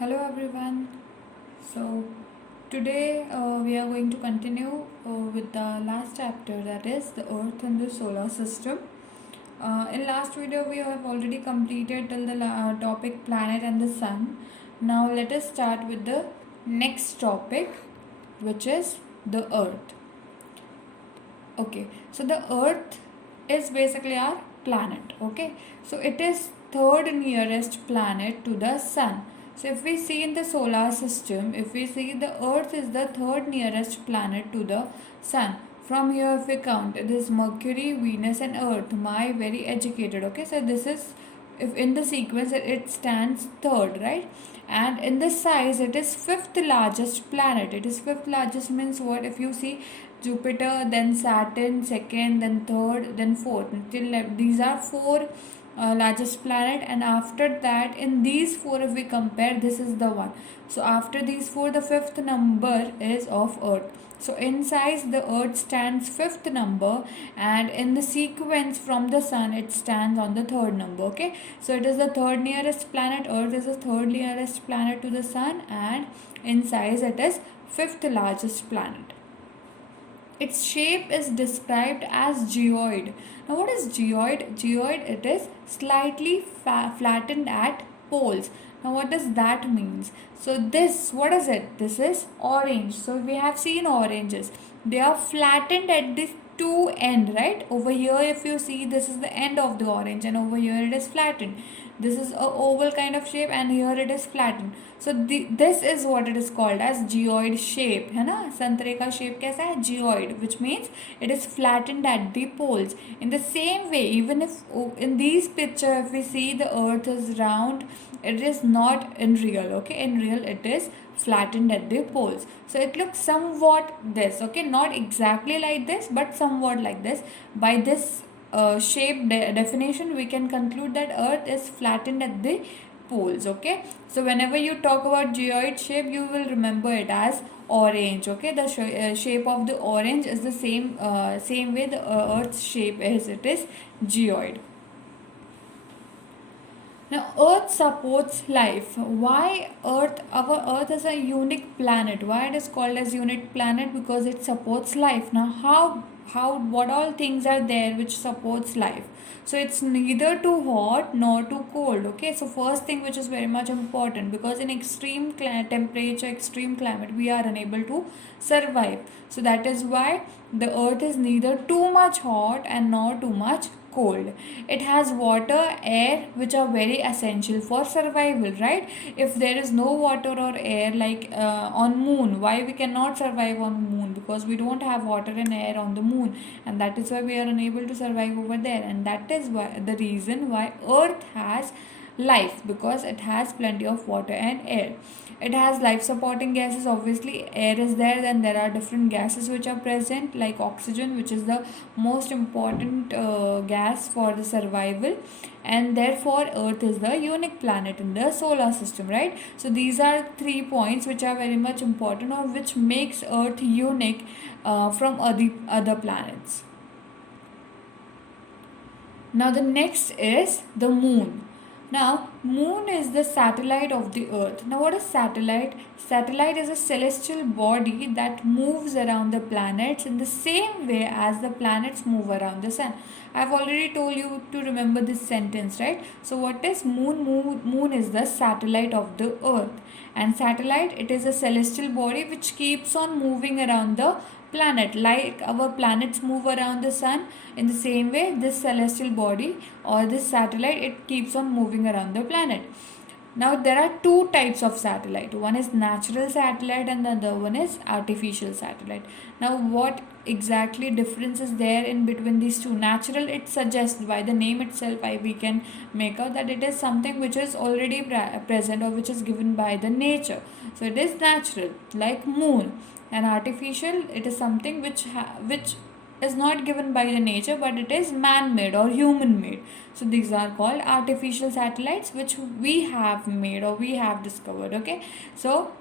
Hello everyone. So today we are going to continue with the last chapter, that is the Earth and the solar system. In last video we have already completed till the topic planet and the sun. Now let us start with the next topic, which is the Earth. Okay, so the Earth is basically our planet. Okay, so it is third nearest planet to the sun. So if we see in the solar system, if we see, the Earth is the third nearest planet to the sun. From here if we count, it is Mercury, Venus and Earth. My very educated. Okay, so this is, if in the sequence it stands third, right? And in the size it is fifth largest planet. It is fifth largest means what? If you see Jupiter, then Saturn, second, then third, then fourth. These are four largest planet, and after that, in these four, if we compare, this is the one. So after these four, the fifth number is of Earth. So in size, the Earth stands fifth number, and in the sequence from the Sun, it stands on the third number. Okay, so it is the third nearest planet. Earth is the third nearest planet to the Sun, and in size, it is fifth largest planet. Its shape is described as geoid. Now, what is geoid? Geoid, it is slightly flattened at poles. Now, what does that mean? So, this, what is it? This is orange. So, we have seen oranges. They are flattened at this two end, right? Over here, if you see, this is the end of the orange, and over here it is flattened. This is a oval kind of shape, and here it is flattened. So this is what it is called as geoid shape, है ना? संतरे का shape कैसा है? Geoid, which means it is flattened at the poles. In the same way, even if in these picture, if we see the Earth is round, it is not in real. Okay, in real it is flattened at the poles. So it looks somewhat this. Okay, not exactly like this, but somewhat like this. By this shape definition, we can conclude that Earth is flattened at the poles. Okay, so whenever you talk about geoid shape, you will remember it as orange. Okay, the shape of the orange is the same way the Earth's shape is. It is geoid. Now, Earth supports life. Why Earth? Our Earth is a unique planet. Why it is called as unique planet? Because it supports life. Now, what all things are there which supports life? So it's neither too hot nor too cold. Okay, so first thing which is very much important, because in extreme temperature, extreme climate, we are unable to survive. So that is why the Earth is neither too much hot and nor too much cold. It has water, air, which are very essential for survival, right? If there is no water or air, like on moon, why we cannot survive on moon? Because we don't have water and air on the moon, and that is why we are unable to survive over there. And that is why the reason why Earth has life, because it has plenty of water and air. It has life supporting gases. Obviously air is there, then there are different gases which are present, like oxygen, which is the most important gas for the survival, and therefore Earth is the unique planet in the solar system, right? So these are 3 points which are very much important, or which makes Earth unique from other planets. Now the next is the moon. Now, moon is the satellite of the Earth. Now, what is satellite? Satellite is a celestial body that moves around the planets in the same way as the planets move around the sun. I've already told you to remember this sentence, right? So, what is moon? Moon is the satellite of the Earth. And satellite, it is a celestial body which keeps on moving around the planet, like our planets move around the sun. In the same way, this celestial body or this satellite, it keeps on moving around the planet. Now there are two types of satellite. One is natural satellite and the other one is artificial satellite. Now what exactly difference is there in between these two? Natural, it suggests by the name itself, we can make out that it is something which is already present, or which is given by the nature. So it is natural, like moon. And artificial, it is something which is not given by the nature, but it is man-made or human-made. So these are called artificial satellites, which we have made or we have discovered. Okay, so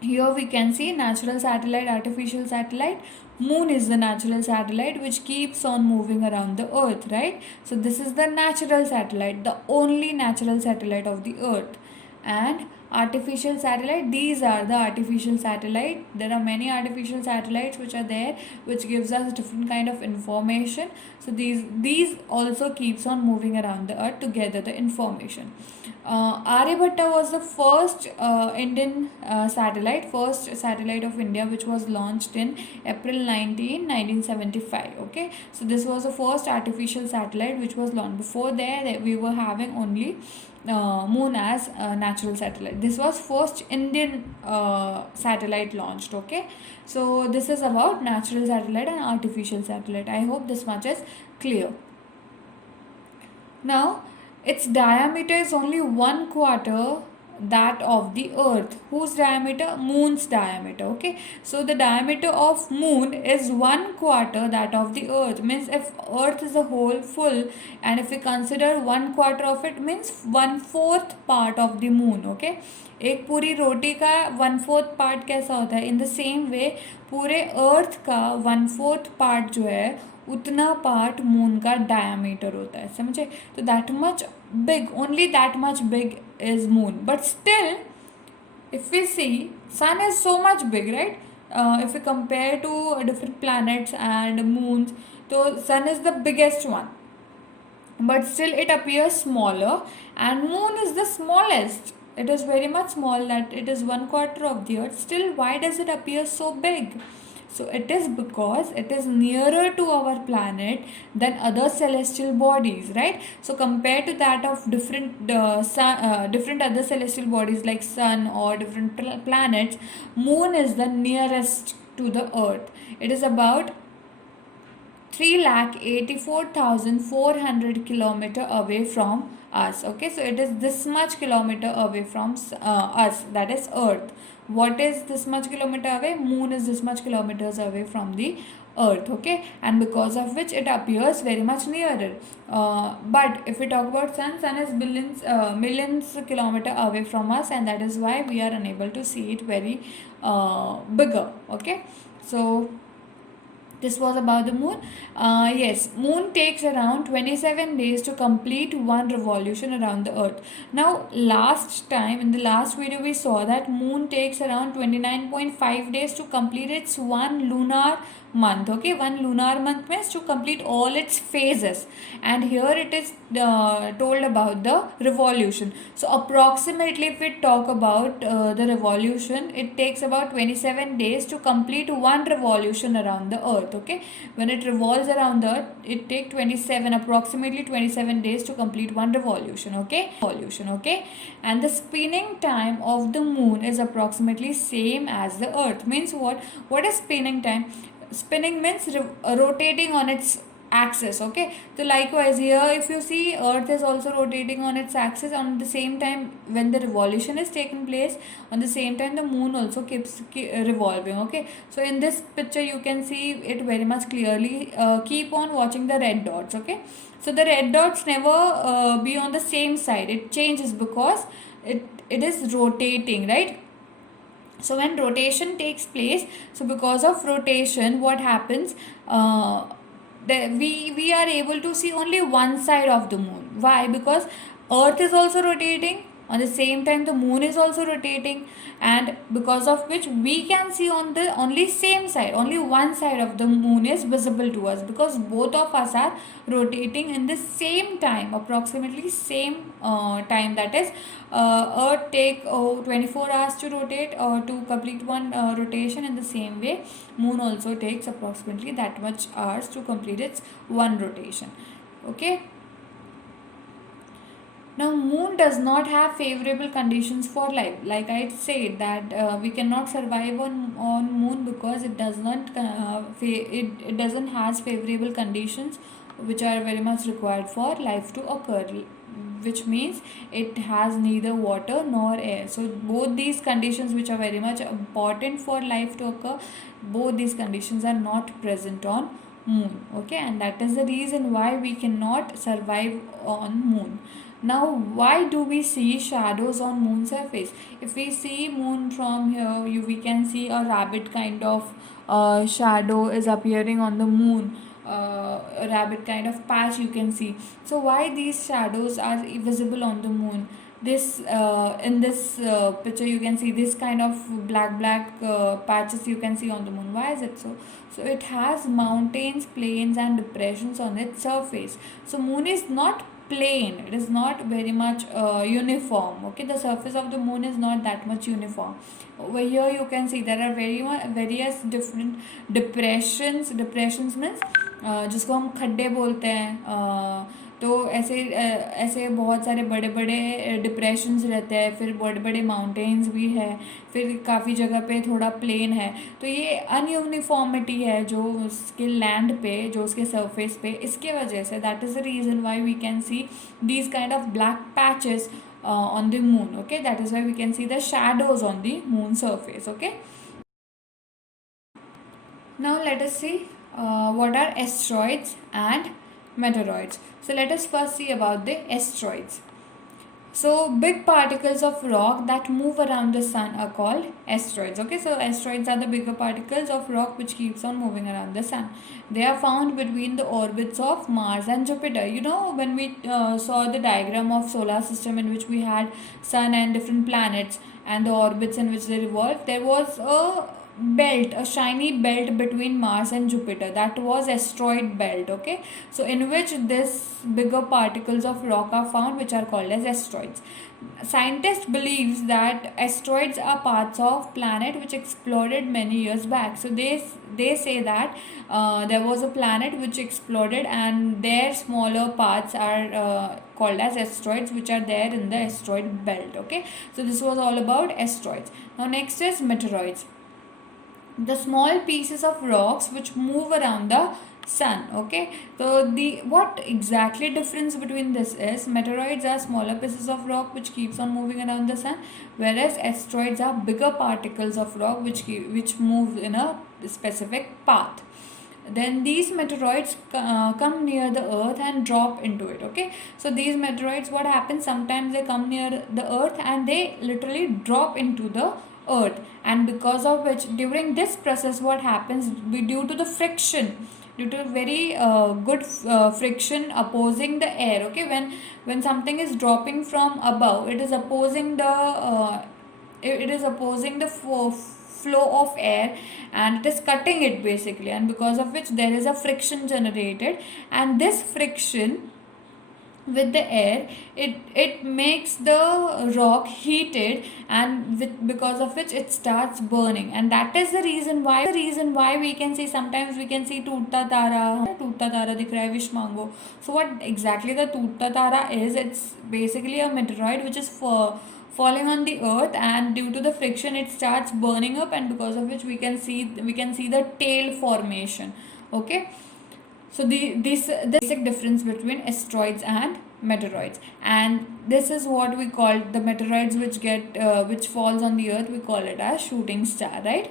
here we can see natural satellite, artificial satellite. Moon is the natural satellite which keeps on moving around the Earth, right? So this is the natural satellite, the only natural satellite of the Earth. and artificial satellite. These are the artificial satellite. There are many artificial satellites which are there, which gives us different kind of information. So these also keeps on moving around the earth to gather the information. Aryabhatta was the first Indian first satellite of India, which was launched in April 1975. Okay, so this was the first artificial satellite which was launched. Before that, we were having only moon as a natural satellite. This was first Indian satellite launched. Okay, so this is about natural satellite and artificial satellite. I hope this much is clear. Now, its diameter is only 1/4 that of the earth. Whose diameter? Moon's diameter. Okay, so the diameter of moon is 1/4 that of the earth. Means if earth is a whole full, and if we consider 1/4 of it, means 1/4 part of the moon. Okay, एक पूरी रोटी का 1/4 part कैसा होता है, in the same way पूरे अर्थ का 1/4 part जो है उतना पार्ट मून का डायमीटर होता है, समझे? तो that much big, only that much big is moon. But still if we see, sun is so much big, right? If we compare to different planets and moons, so sun is the biggest one, but still it appears smaller, and moon is the smallest. It is very much small, that it is 1/4 of the earth. Still, why does it appear so big? So it is because it is nearer to our planet than other celestial bodies, right? So compared to that of different other celestial bodies like sun or different planets, moon is the nearest to the earth. It is about 3,84,400 kilometer away from us. Okay, so it is this much kilometer away from us, that is earth. What is this much kilometer away? Moon is this much kilometers away from the earth. Okay, and because of which it appears very much nearer. But if we talk about sun is millions kilometer away from us, and that is why we are unable to see it very bigger. Okay, so this was about the moon. Yes, moon takes around 27 days to complete one revolution around the earth. Now, last time in the last video we saw that moon takes around 29.5 days to complete its one lunar month. Okay, one lunar month means to complete all its phases, and here it is told about the revolution. So approximately, if we talk about the revolution, it takes about 27 days to complete one revolution around the earth. Okay, when it revolves around the earth, it takes approximately 27 days to complete one revolution. Okay, and the spinning time of the moon is approximately same as the earth. Means what is spinning time? Spinning means rotating on its axis. Okay, so likewise here, if you see, earth is also rotating on its axis. On the same time, when the revolution is taking place, on the same time the moon also keeps revolving. Okay, so in this picture you can see it very much clearly. Keep on watching the red dots. Okay, so the red dots never be on the same side. It changes because it is rotating, right? So when rotation takes place, so because of rotation, what happens? We are able to see only one side of the moon. Why? Because earth is also rotating, on the same time the moon is also rotating, and because of which we can see on the only same side, only one side of the moon is visible to us, because both of us are rotating in the same time, approximately same time. That is, earth take 24 hours to rotate or to complete one rotation. In the same way, moon also takes approximately that much hours to complete its one rotation. Okay, now moon does not have favorable conditions for life. Like I said that we cannot survive on moon because it does not it doesn't has favorable conditions which are very much required for life to occur, which means it has neither water nor air. So both these conditions, which are very much important for life to occur, both these conditions are not present on moon. Okay, and that is the reason why we cannot survive on moon. Now, why do we see shadows on moon surface? If we see moon from here, we can see a rabbit kind of shadow is appearing on the moon. A rabbit kind of patch you can see. So why these shadows are visible on the moon? this in this picture you can see this kind of black patches you can see on the moon. Why is it so? So it has mountains, plains and depressions on its surface. So moon is not plain, it is not very much uniform. Okay, the surface of the moon is not that much uniform. Over here you can see there are various different depressions means जिसको हम खड्डे बोलते हैं, तो ऐसे बहुत सारे बड़े बड़े डिप्रेशंस रहते हैं, फिर बड़े बड़े माउंटेन्स भी है, फिर काफ़ी जगह पे थोड़ा प्लेन है. तो ये अनयूनिफॉर्मिटी है जो उसके लैंड पे, जो उसके सरफेस पे, इसके वजह से that is the reason why we can see these kind of black patches on the moon. Okay, that is why we can see the shadows on the moon surface. Okay, now let us see what are asteroids and meteoroids. So let us first see about the asteroids. So big particles of rock that move around the sun are called asteroids. Okay, so asteroids are the bigger particles of rock which keeps on moving around the sun. They are found between the orbits of Mars and Jupiter. You know, when we saw the diagram of solar system in which we had sun and different planets and the orbits in which they revolve, there was a shiny belt between Mars and Jupiter. That was asteroid belt. Okay, so in which this bigger particles of rock are found, which are called as asteroids. Scientists believes that asteroids are parts of planet which exploded many years back. So they say that there was a planet which exploded and their smaller parts are called as asteroids, which are there in the asteroid belt. Okay, so this was all about asteroids. Now next is meteoroids, the small pieces of rocks which move around the sun. Okay, so the what exactly difference between this is, meteoroids are smaller pieces of rock which keeps on moving around the sun, whereas asteroids are bigger particles of rock which move in a specific path. Then these meteoroids come near the earth and drop into it. Okay, so these meteoroids, what happens, sometimes they come near the earth and they literally drop into the earth, and because of which during this process what happens, due to the friction, due to very good friction opposing the air. Okay, when something is dropping from above, it is opposing the flow of air, and it is cutting it basically, and because of which there is a friction generated, and this friction with the air, it makes the rock heated, and because of which it starts burning, and that is the reason why we can see, sometimes we can see टूटता तारा दिख रहा है, wish मांगो. So what exactly the टूटता तारा is, it's basically a meteoroid which is falling on the earth, and due to the friction it starts burning up, and because of which we can see the tail formation. Okay, so this basic difference between asteroids and meteoroids, and this is what we call the meteoroids which falls on the earth, we call it as shooting star, right?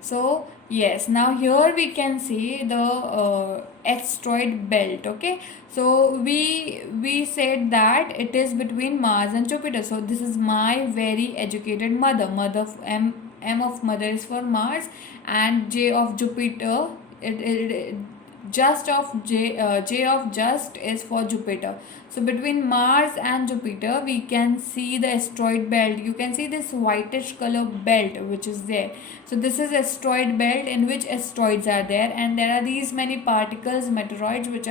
So yes, now here we can see the asteroid belt. Okay, so we said that it is between Mars and Jupiter. So this is my very educated mother of M of mother is for Mars, and J of Jupiter, J of just is for Jupiter. So between Mars and Jupiter we can see the asteroid belt. You can see this whitish color belt which is there. So this is asteroid belt in which asteroids are there, and there are these many particles, meteoroids, which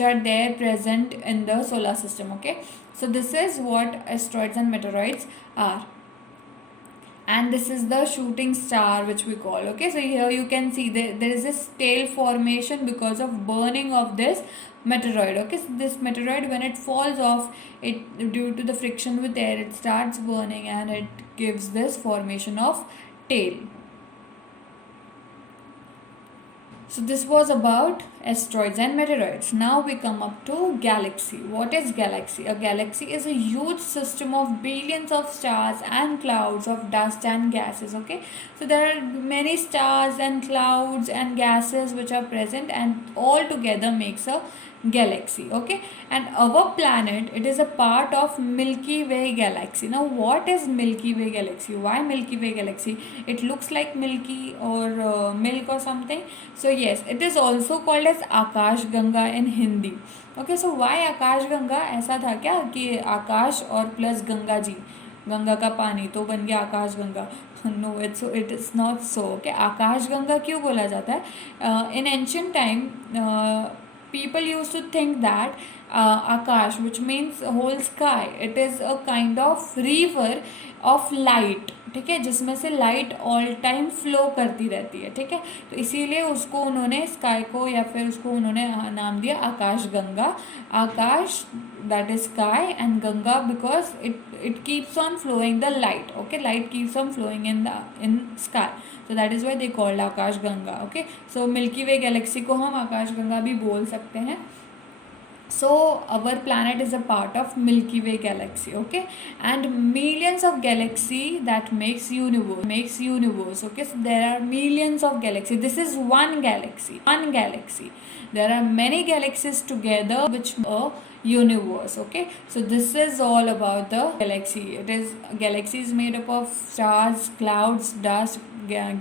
are there present in the solar system. Okay, so this is what asteroids and meteoroids are, and this is the shooting star which we call. Okay, so here you can see there is this tail formation because of burning of this meteoroid. Okay, so this meteoroid, when it falls off, it due to the friction with air, it starts burning and it gives this formation of tail. So this was about asteroids and meteoroids. Now we come up to galaxy. What is galaxy? A galaxy is a huge system of billions of stars and clouds of dust and gases. Okay, so there are many stars and clouds and gases which are present, and all together makes a galaxy. Okay, and our planet, it is a part of Milky Way galaxy. Now what is Milky Way galaxy? Why Milky Way galaxy? It looks like milky or milk or something. So yes, it is also called as Akash Ganga in Hindi. Okay, so why Akash Ganga? ऐसा था क्या कि आकाश और plus Ganga ji, Ganga का पानी तो बन गया Akash Ganga? No, it is not so. Okay, Akash Ganga क्यों बोला जाता है? In ancient time people used to think that Akash, which means whole sky, it is a kind of river of light. ठीक है, जिसमें से लाइट ऑल टाइम फ्लो करती रहती है. ठीक है, तो इसीलिए उसको उन्होंने स्काई को या फिर उसको उन्होंने नाम दिया आकाश गंगा. आकाश that is sky, and ganga because it keeps on flowing the light. Okay, light keeps on flowing in sky, so that is why they called akash ganga. Okay, so milky way galaxy को हम आकाश गंगा भी बोल सकते हैं. So our planet is a part of Milky Way galaxy. Okay, and millions of galaxy that makes universe. Okay, so there are millions of galaxy. This is one galaxy. There are many galaxies together which a universe. Okay, so this is all about the galaxy. Galaxy is made up of stars, clouds, dust,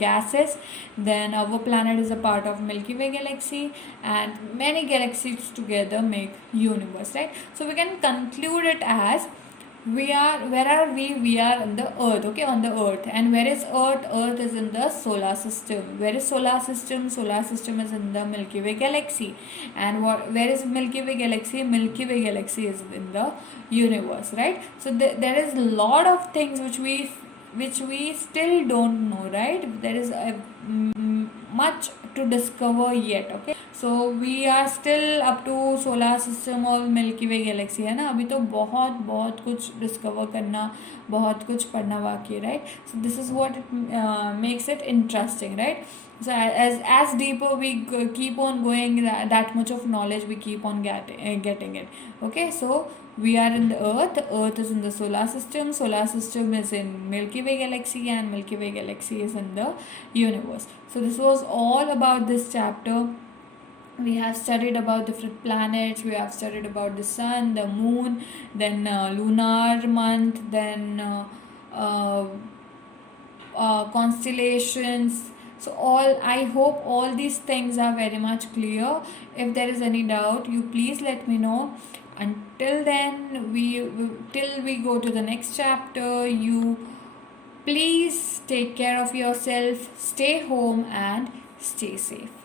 gases. Then our planet is a part of Milky Way galaxy, and many galaxies together make universe, right? So we can conclude it as where are we are on the earth. Okay, on the earth. And where is earth is in the solar system. Where is solar system is in the Milky Way galaxy. And where is Milky Way galaxy is in the universe, right? So there is a lot of things which we still don't know, right? There is much to discover yet. Okay, so we are still up to solar system और milky वे Galaxy है ना. अभी तो बहुत कुछ discover करना, बहुत कुछ पढ़ना बाकी है, right? So this is what it makes it interesting, right? So as deeper we keep on going, that much of knowledge we keep on getting it. Okay, so we are in the earth is in the solar system is in Milky Way galaxy, and Milky Way galaxy is in the universe. So this was all about this chapter. We have studied about different planets, we have studied about the sun, the moon, then lunar month, then constellations. So I hope all these things are very much clear. If there is any doubt, you please let me know. Until then, till we go to the next chapter, you please take care of yourself, stay home and stay safe.